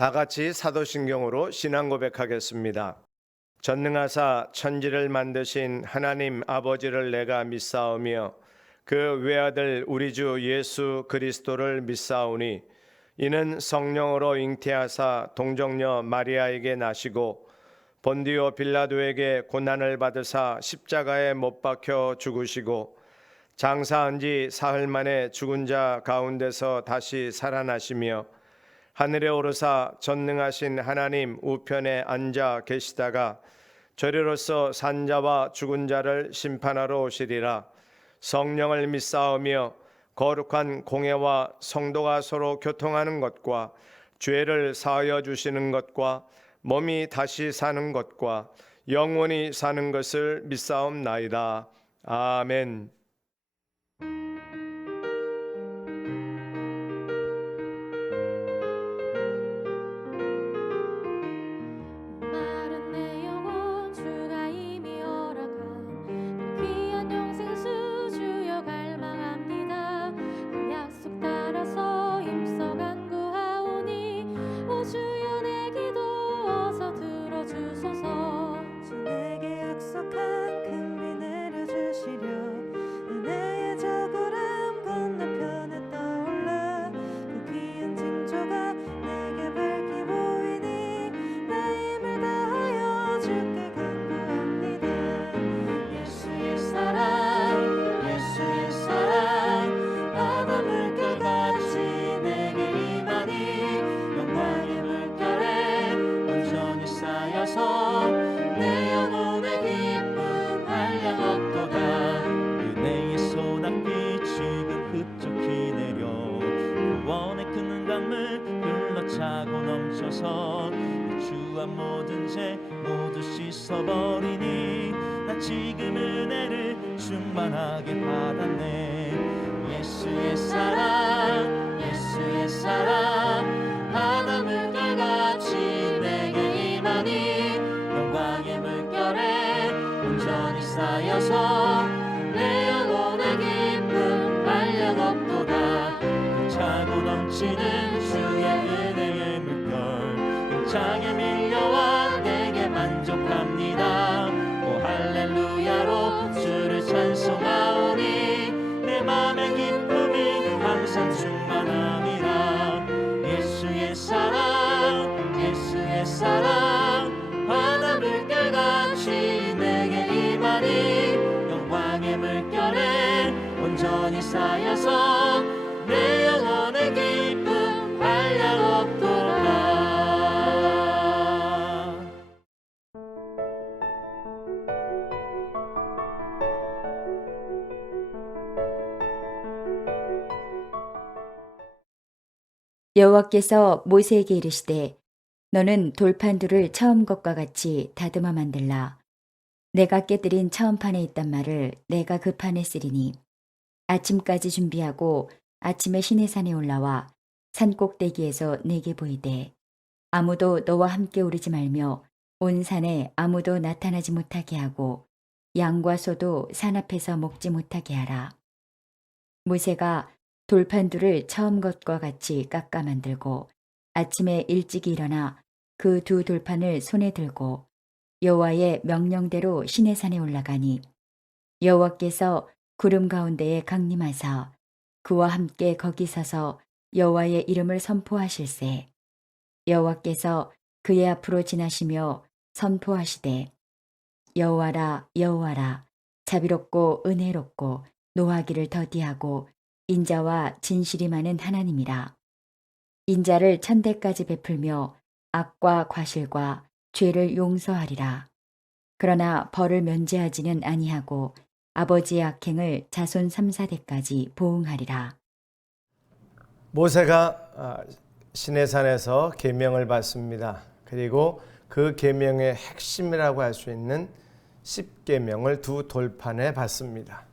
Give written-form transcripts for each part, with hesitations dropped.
다 같이 사도신경으로 신앙 고백하겠습니다. 전능하사 천지를 만드신 하나님 아버지를 내가 믿사오며 그 외아들 우리 주 예수 그리스도를 믿사오니 이는 성령으로 잉태하사 동정녀 마리아에게 나시고 본디오 빌라도에게 고난을 받으사 십자가에 못 박혀 죽으시고 장사한 지 사흘 만에 죽은 자 가운데서 다시 살아나시며 하늘에 오르사 전능하신 하나님 우편에 앉아 계시다가 저리로서 산자와 죽은 자를 심판하러 오시리라. 성령을 믿사오며 거룩한 공회와 성도가 서로 교통하는 것과 죄를 사하여 주시는 것과 몸이 다시 사는 것과 영원히 사는 것을 믿사옵나이다. 아멘. 마른 내 영혼 주가 이미 허락한 그 귀한 영생수 주여 갈망합니다. 그 약속 따라서 힘써 간구하오니 오 주여 내 기도 어서 들어주소서. 주 내게 약속한 큰 비 내려주시려 은혜의 저구름 건너편에 떠올라 그 귀한 징조가 내게 밝히 보이니 내 힘을 다하여 주께 간구합니다. 예수의 사랑 예수의 사랑 바다 물결같이 내게 임하니 영광의 물결에 온전히 쌓여서 내 영혼의 기쁨 한량없도다. 은혜의 소낙비 지금 흡족히 내려 구원의 큰 강물 흘러차고 넘쳐서 주와 모든 죄 모두 씻어버리니 나 지금 은혜를 충만하게 받았네. 예수의 사랑 예수의 사랑 바다 물결같이 내게 임하니 영광의 물결에 온전히 쌓여서 내 영혼의 기쁨 한량없도다. 차고 넘치는 주의 은혜의 물결 힘차게 밀려와 내게 만족합니다. 오 할렐루야로 주를 찬송하오니 내 맘의 기쁨이 항상 충만함이라. 예수의 사랑 예수의 사랑 바다 물결같이 내게 임하니 영광의 물결에 온전히 쌓여서 내 영혼의 기쁨 한량없도다. 여호와께서 모세에게 이르시되 너는 돌판두를 처음 것과 같이 다듬어 만들라. 내가 깨뜨린 처음 판에 있단 말을 내가 그 판에 쓰리니 아침까지 준비하고 아침에 시내산에 올라와 산 꼭대기에서 내게 보이되 아무도 너와 함께 오르지 말며 온 산에 아무도 나타나지 못하게 하고 양과 소도 산 앞에서 먹지 못하게 하라. 모세가 돌판두를 처음 것과 같이 깎아 만들고 아침에 일찍이 일어나 그 두 돌판을 손에 들고 여호와의 명령대로 시내산에 올라가니 여호와께서 구름 가운데에 강림하사 그와 함께 거기 서서 여호와의 이름을 선포하실세. 여호와께서 그의 앞으로 지나시며 선포하시되 여호와라 여호와라 자비롭고 은혜롭고 노하기를 더디하고 인자와 진실이 많은 하나님이라. 인자를 천대까지 베풀며 악과 과실과 죄를 용서하리라. 그러나 벌을 면제하지는 아니하고 아버지의 악행을 자손 3, 4대까지 보응하리라. 모세가 시내산에서 계명을 받습니다. 그리고 그 계명의 핵심이라고 할 수 있는 10계명을 두 돌판에 받습니다.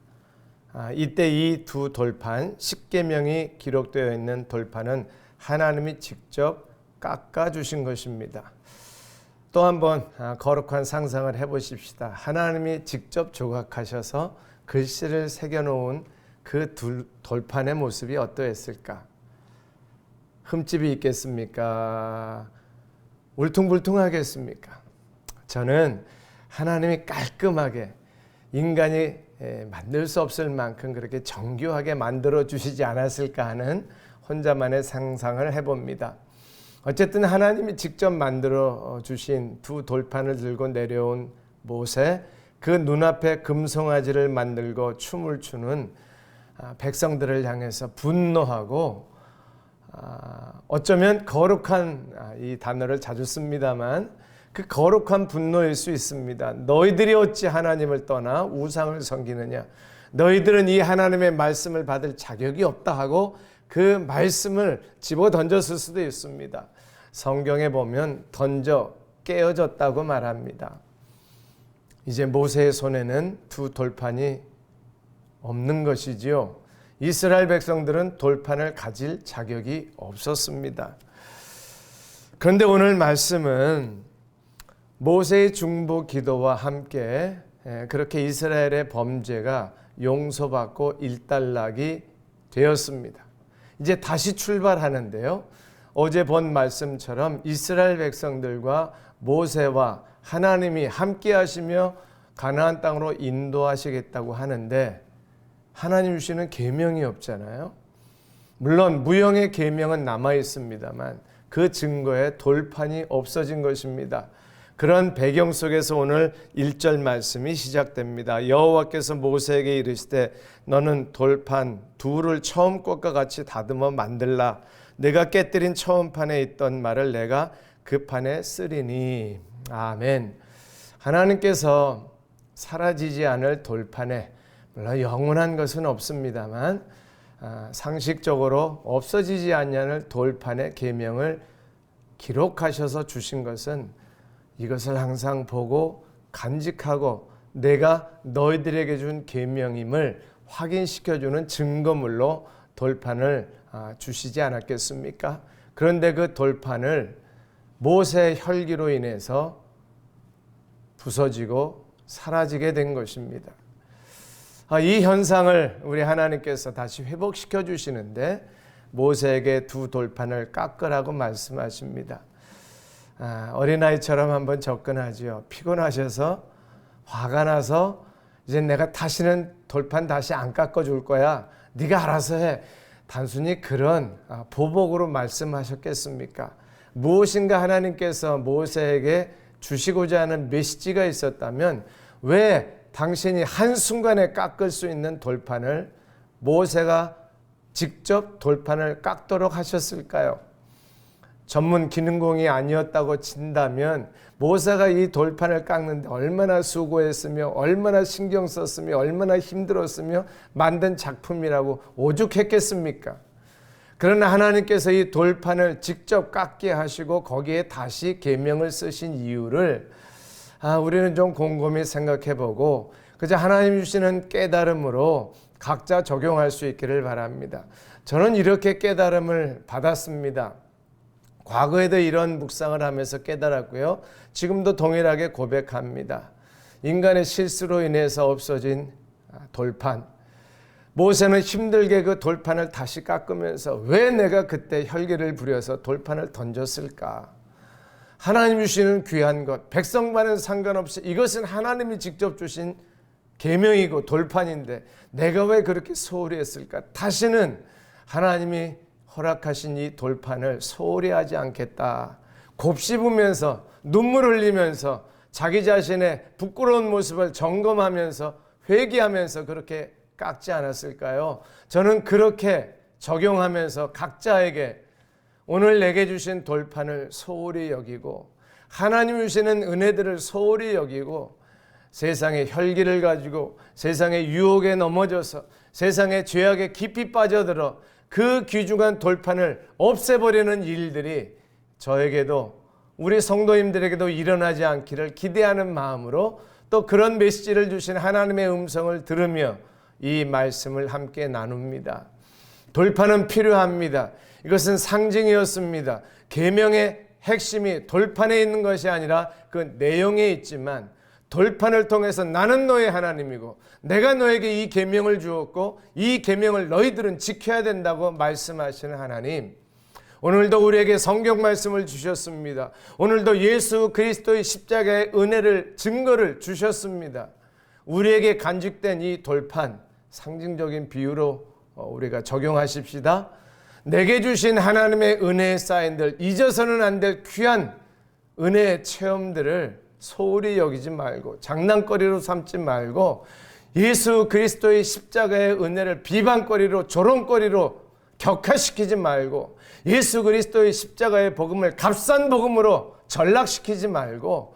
이때 이 두 돌판, 10계명이 기록되어 있는 돌판은 하나님이 직접 깎아주신 것입니다. 또 한번 거룩한 상상을 해보십시다. 하나님이 직접 조각하셔서 글씨를 새겨놓은 그 돌판의 모습이 어떠했을까? 흠집이 있겠습니까? 울퉁불퉁하겠습니까? 저는 하나님이 깔끔하게 인간이 만들 수 없을 만큼 그렇게 정교하게 만들어 주시지 않았을까 하는 혼자만의 상상을 해봅니다. 어쨌든 하나님이 직접 만들어 주신 두 돌판을 들고 내려온 모세, 그 눈앞에 금송아지를 만들고 춤을 추는 백성들을 향해서 분노하고, 어쩌면 거룩한, 이 단어를 자주 씁니다만 그 거룩한 분노일 수 있습니다. 너희들이 어찌 하나님을 떠나 우상을 섬기느냐, 너희들은 이 하나님의 말씀을 받을 자격이 없다 하고 그 말씀을 집어 던졌을 수도 있습니다. 성경에 보면 던져 깨어졌다고 말합니다. 이제 모세의 손에는 두 돌판이 없는 것이지요. 이스라엘 백성들은 돌판을 가질 자격이 없었습니다. 그런데 오늘 말씀은 모세의 중보 기도와 함께 그렇게 이스라엘의 범죄가 용서받고 일단락이 되었습니다. 이제 다시 출발하는데요. 어제 본 말씀처럼 이스라엘 백성들과 모세와 하나님이 함께 하시며 가나안 땅으로 인도하시겠다고 하는데 하나님 주시는 계명이 없잖아요. 물론 무형의 계명은 남아 있습니다만 그 증거에 돌판이 없어진 것입니다. 그런 배경 속에서 오늘 1절 말씀이 시작됩니다. 여호와께서 모세에게 이르시되 너는 돌판 둘을 처음 것과 같이 다듬어 만들라. 내가 깨뜨린 처음 판에 있던 말을 내가 그 판에 쓰리니. 아멘. 하나님께서 사라지지 않을 돌판에, 물론 영원한 것은 없습니다만 상식적으로 없어지지 않냐는 돌판의 계명을 기록하셔서 주신 것은 이것을 항상 보고 간직하고 내가 너희들에게 준 계명임을 확인시켜주는 증거물로 돌판을 주시지 않았겠습니까? 그런데 그 돌판을 모세의 혈기로 인해서 부서지고 사라지게 된 것입니다. 이 현상을 우리 하나님께서 다시 회복시켜 주시는데 모세에게 두 돌판을 깎으라고 말씀하십니다. 어린아이처럼 한번 접근하지요. 피곤하셔서 화가 나서 이제 내가 다시는 돌판 다시 안 깎아줄 거야. 네가 알아서 해. 단순히 그런 보복으로 말씀하셨겠습니까? 무엇인가 하나님께서 모세에게 주시고자 하는 메시지가 있었다면 왜 당신이 한순간에 깎을 수 있는 돌판을 모세가 직접 돌판을 깎도록 하셨을까요? 전문 기능공이 아니었다고 친다면 모세가 이 돌판을 깎는데 얼마나 수고했으며 얼마나 신경 썼으며 얼마나 힘들었으며 만든 작품이라고 오죽했겠습니까? 그러나 하나님께서 이 돌판을 직접 깎게 하시고 거기에 다시 계명을 쓰신 이유를 우리는 좀 곰곰이 생각해보고 그저 하나님 주시는 깨달음으로 각자 적용할 수 있기를 바랍니다. 저는 이렇게 깨달음을 받았습니다. 과거에도 이런 묵상을 하면서 깨달았고요. 지금도 동일하게 고백합니다. 인간의 실수로 인해서 없어진 돌판. 모세는 힘들게 그 돌판을 다시 깎으면서 왜 내가 그때 혈기를 부려서 돌판을 던졌을까? 하나님 주시는 귀한 것, 백성과는 상관없이 이것은 하나님이 직접 주신 계명이고 돌판인데 내가 왜 그렇게 소홀히 했을까? 다시는 하나님이 허락하신 이 돌판을 소홀히 하지 않겠다. 곱씹으면서 눈물 흘리면서 자기 자신의 부끄러운 모습을 점검하면서 회개하면서 그렇게 깎지 않았을까요? 저는 그렇게 적용하면서 각자에게 오늘 내게 주신 돌판을 소홀히 여기고 하나님 주시는 은혜들을 소홀히 여기고 세상의 혈기를 가지고 세상의 유혹에 넘어져서 세상의 죄악에 깊이 빠져들어 그 귀중한 돌판을 없애버리는 일들이 저에게도 우리 성도님들에게도 일어나지 않기를 기대하는 마음으로 또 그런 메시지를 주신 하나님의 음성을 들으며 이 말씀을 함께 나눕니다. 돌판은 필요합니다. 이것은 상징이었습니다. 계명의 핵심이 돌판에 있는 것이 아니라 그 내용에 있지만 돌판을 통해서 나는 너의 하나님이고 내가 너에게 이 계명을 주었고 이 계명을 너희들은 지켜야 된다고 말씀하시는 하나님. 오늘도 우리에게 성경 말씀을 주셨습니다. 오늘도 예수 그리스도의 십자가의 은혜를 증거를 주셨습니다. 우리에게 간직된 이 돌판 상징적인 비유로 우리가 적용하십시다. 내게 주신 하나님의 은혜의 사인들, 잊어서는 안 될 귀한 은혜의 체험들을 소홀히 여기지 말고 장난거리로 삼지 말고 예수 그리스도의 십자가의 은혜를 비방거리로 조롱거리로 격화시키지 말고 예수 그리스도의 십자가의 복음을 값싼 복음으로 전락시키지 말고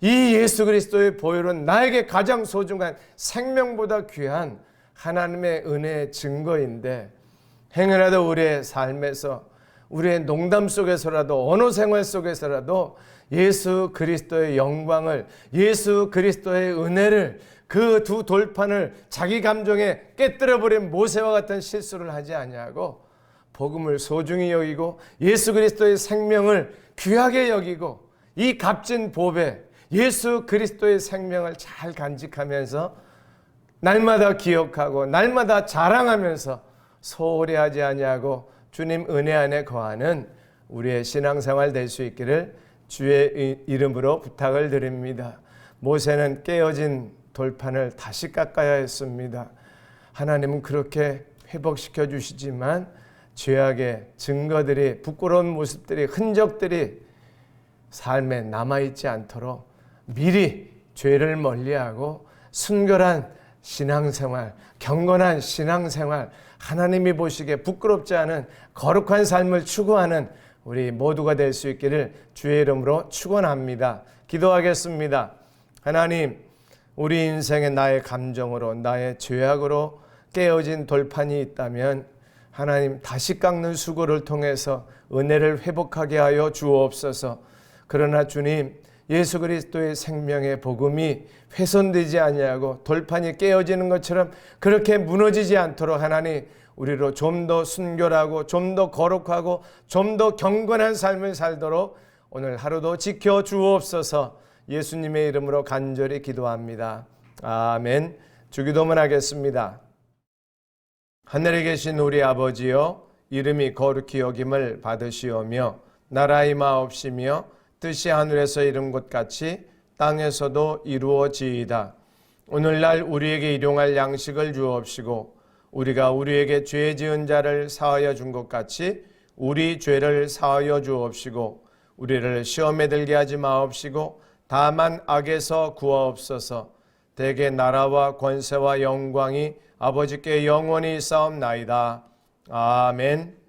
이 예수 그리스도의 보혈은 나에게 가장 소중한 생명보다 귀한 하나님의 은혜의 증거인데 행여라도 우리의 삶에서 우리의 농담 속에서라도 언어 생활 속에서라도 예수 그리스도의 영광을 예수 그리스도의 은혜를 그 두 돌판을 자기 감정에 깨뜨려버린 모세와 같은 실수를 하지 아니하고 복음을 소중히 여기고 예수 그리스도의 생명을 귀하게 여기고 이 값진 보배 예수 그리스도의 생명을 잘 간직하면서 날마다 기억하고 날마다 자랑하면서 소홀히 하지 아니하고 주님 은혜 안에 거하는 우리의 신앙생활 될 수 있기를 주의 이름으로 부탁을 드립니다. 모세는 깨어진 돌판을 다시 깎아야 했습니다. 하나님은 그렇게 회복시켜 주시지만 죄악의 증거들이 부끄러운 모습들이 흔적들이 삶에 남아있지 않도록 미리 죄를 멀리하고 순결한 신앙생활, 경건한 신앙생활, 하나님이 보시기에 부끄럽지 않은 거룩한 삶을 추구하는 우리 모두가 될 수 있기를 주의 이름으로 축원합니다. 기도하겠습니다. 하나님, 우리 인생에 나의 감정으로 나의 죄악으로 깨어진 돌판이 있다면 하나님 다시 깎는 수고를 통해서 은혜를 회복하게 하여 주옵소서. 그러나 주님, 예수 그리스도의 생명의 복음이 훼손되지 아니하고 돌판이 깨어지는 것처럼 그렇게 무너지지 않도록 하나님 우리로 좀 더 순결하고 좀 더 거룩하고 좀 더 경건한 삶을 살도록 오늘 하루도 지켜 주옵소서. 예수님의 이름으로 간절히 기도합니다. 아멘. 주기도문 하겠습니다. 하늘에 계신 우리 아버지여, 이름이 거룩히 여김을 받으시오며 나라의 마옵시며 뜻이 하늘에서 이룬 것 같이 땅에서도 이루어지이다. 오늘날 우리에게 일용할 양식을 주옵시고 우리가 우리에게 죄 지은 자를 사하여 준 것 같이 우리 죄를 사하여 주옵시고 우리를 시험에 들게 하지 마옵시고 다만 악에서 구하옵소서. 대개 나라와 권세와 영광이 아버지께 영원히 싸움나이다. 아멘.